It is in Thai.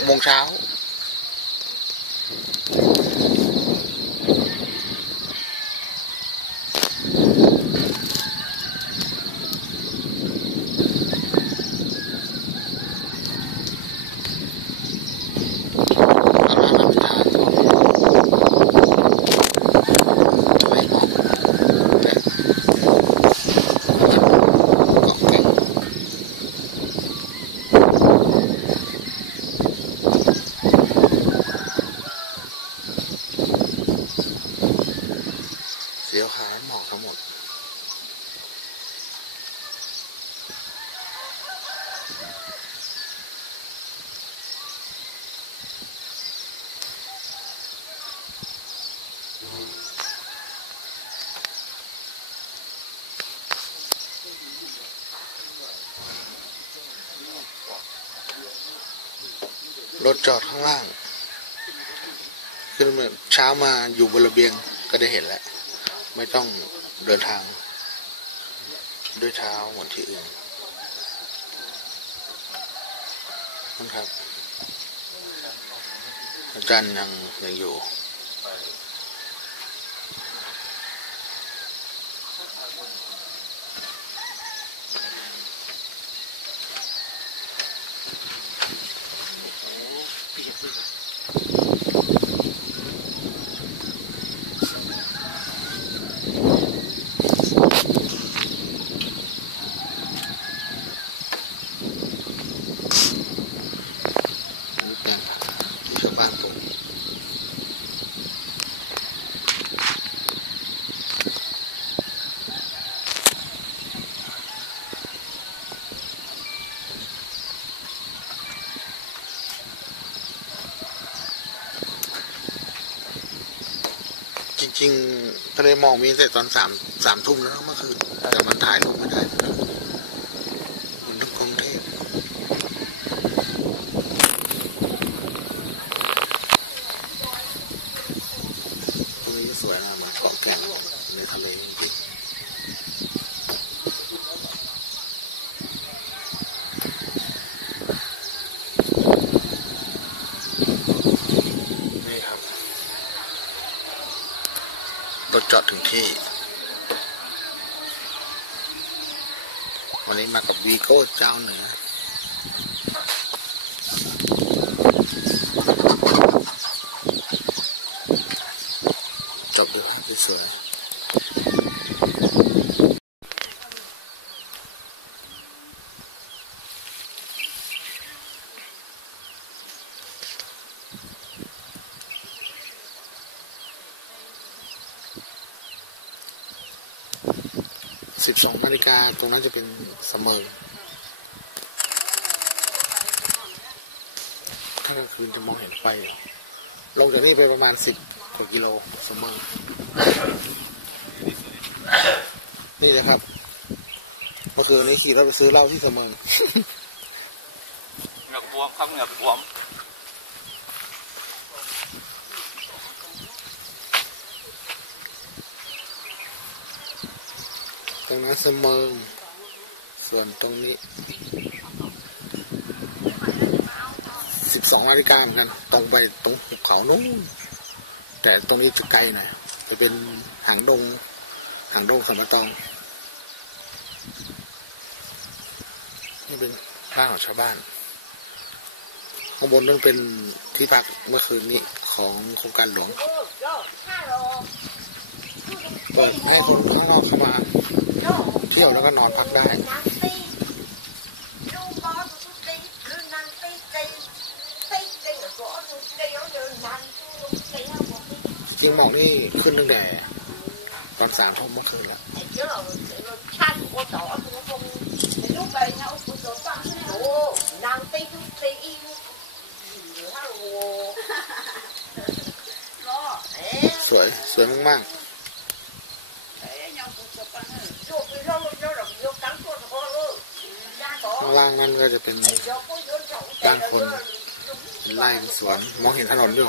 กโมงเช้า อาราน้ำทานทะเลหมอกและเกาะแก่ง เสียวขาวหมอกทั้งหมดรถจอดข้างล่าง ขึ้นมาเช้ามาอยู่บนระเบียงก็ได้เห็นแล้ว ไม่ต้องเดินทาง ด้วยเท้าเหมือนที่อื่นนะครับ อาจารย์ยังยังอยู่นี่เป็นที่ชาวบ้านปลูก จริงทะเลหมอกมีแต่ตอนสามสามทุ่มแล้วนะเมื่อคืนแต่มันถ่ายรูปไม่ได้มันทุกกรุงเทพ ตรงนี้สวยนะมาเกาะแก่งในทะเลจริงๆนี่ครับ รถจอดถึงที่ วันนี้มากับวีโก้เจ้าเหนือ จบด้วยภาพที่สวย สิบสองนาฬิกาตรงนั้นจะเป็นเสมอถ้ากลางคืนจะมองเห็นไฟ ลงจากนี่ไปประมาณสิบกว่ากิโลเสมอนี่นะครับเมื่อคืนนี้ขี่รถไปซื้อเหล้าที่เสมอเหงือกบวมครับเหงือกบวม ตรงนั้นเสมอส่วนตรงนี้สิบสองนาฬิกาเหมือนกันตรงไปตรงหุบเขานู้นแต่ตรงนี้จะไกลหน่อยจะเป็นหางดงหางดงสัมปะตอง นี่เป็นบ้านของชาวบ้าน ข้างบนนั่นเป็นที่พักเมื่อคืนนี้ของโครงการหลวงเปิดให้คนข้างนอกเข้ามาเที่ยวแล้วก็นอนพักได้ จริงหมอกนี่ขึ้นตั้งแต่ตอนสามทุ่มเมื่อคืนแล้วสวย สวยมากๆ ข้างล่างนั่นก็จะเป็นด้านคนเป็นไร่เป็นสวน มองเห็นถนนอยู่